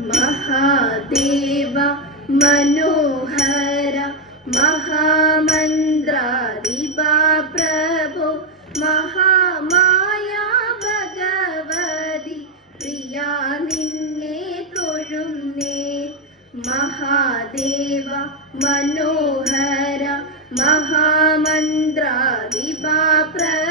മഹാദേവ മനോഹര മഹാമന്ത്രാദിപ പ്രഭു മഹാമായ ഭഗവതി പ്രിയ നിന്നെ തൊഴുന്നേ. മഹാദേവ മനോഹര മഹാമന്ത്രാദിപ പ്രഭോ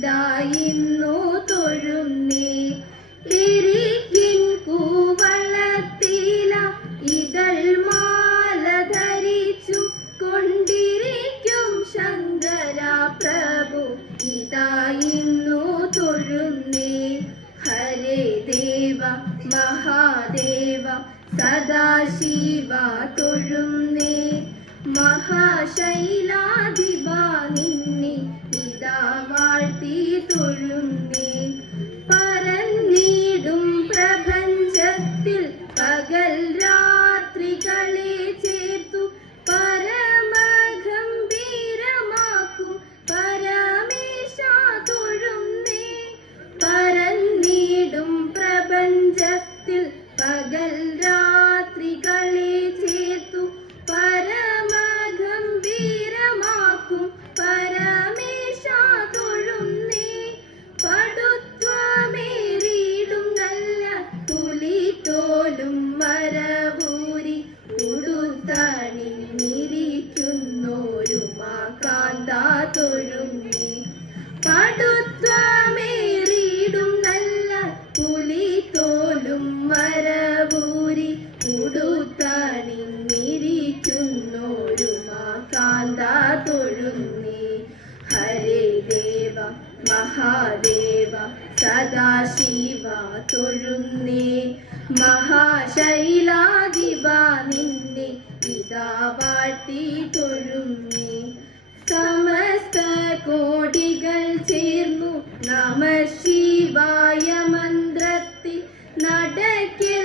ഇതായിന്നു തൊഴുന്നേ ഇരിക്കിൻ കൂവളത്തില ഇതൾ മാല ധരിച്ചു കൊണ്ടിരിക്കും ശങ്കര പ്രഭു ഇതായിന്നു തൊഴുന്നേ ഹരേ ദേവ മഹാദേവ സദാശിവ തൊഴുന്നേ മഹാശൈലാധിപ നിന്നെ വാഴ്ത്തി തൊഴുന്നേ Yeah. മഹാദേവ സദാശിവ തൊഴുന്നേ. മഹാശൈലാധിപ നിന്നെ ഇതാ വാട്ടി തൊഴുന്നേ. സമസ്ത കോടികൾ ചേർന്നു നമ ശിവായ മന്ത്രത്തിൽ നടക്കിൽ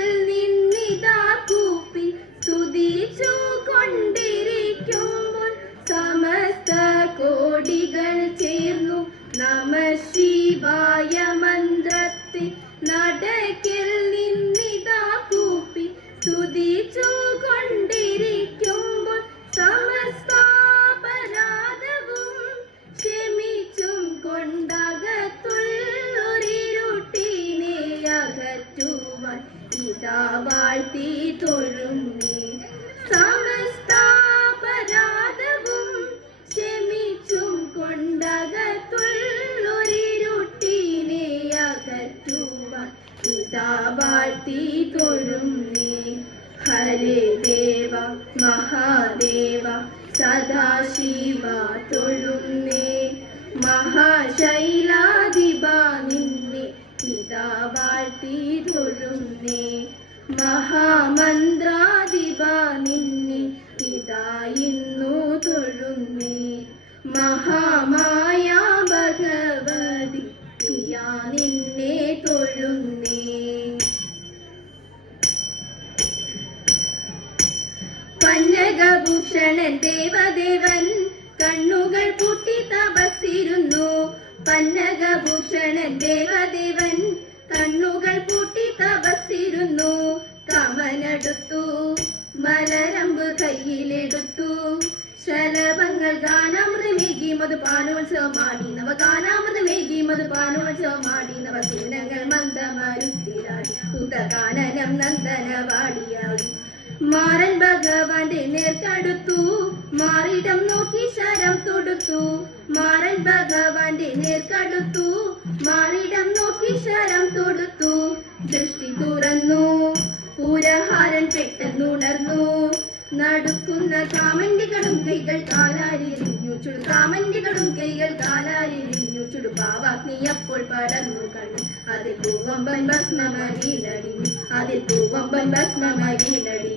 ഇതാ വാഴ്ത്തി തൊഴുന്നേ സമസ്താപരാധവും ക്ഷമിച്ചും കൊണ്ടകത്തുള്ളൊരിരുട്ടിനെ അകറ്റുവാൻ ഇതാ വാഴ്ത്തി തൊഴുന്നേ ഹരേ ദേവ മഹാദേവ സദാശിവ തൊഴുന്നേ ഇതാ വാഴ്ത്തി നിന്നെ ഇതാ ഇന്നു തൊഴുന്നേ. മഹാമായ ഭഗവതി പിയാ നിന്നെ തൊഴുന്നേ. പഞ്ചകഭൂഷണൻ ദേവദേവൻ കണ്ണുകൾ പൂട്ടി തപസ്സിരുന്നു. പന്നകഭൂഷണൻ ദേവദേവൻ കണ്ണുകൾ പൂട്ടി തപസ്സിരുന്നു കമനടുത്തു മലരമ്പ് കയ്യിലെടുത്തു. ശലഭങ്ങൾ ഗാനാമൃതമേകി മത് പാനോത്സവമാടി നവ ഗാനാമൃതമേകി മത് പാനോത്സവമാടി നവ സൂനങ്ങൾ മന്ദമരുത്തിലാടി ഉദഗാനനം നന്ദനവാടിയാടി മാറൻ ഭഗവാന്റെ നേർക്കടുത്തു മാറിടം നോക്കി ശരം തൊടുത്തു. ഭഗവാന്റെ നേർക്കടുത്തു മാറിടം നോക്കി ശരം തൊടുത്തു. ദൃഷ്ടി തുറന്നു. പൂരഹാരൻ പെട്ടെന്നുണർന്നു നടക്കുന്ന കാമന്റികളും കൈകൾ കാലാരിഞ്ഞു ചുടു കാമന്റികളും കൈകൾ കാലാരിഞ്ഞു ചുടു പാവാഗ്നി അപ്പോൾ പടർന്നു കണ്ണു. അതിൽ പൂവമ്പൻ നടിഞ്ഞു. അതിൽ പൂവമ്പൻ ഭസ്മമരീനടി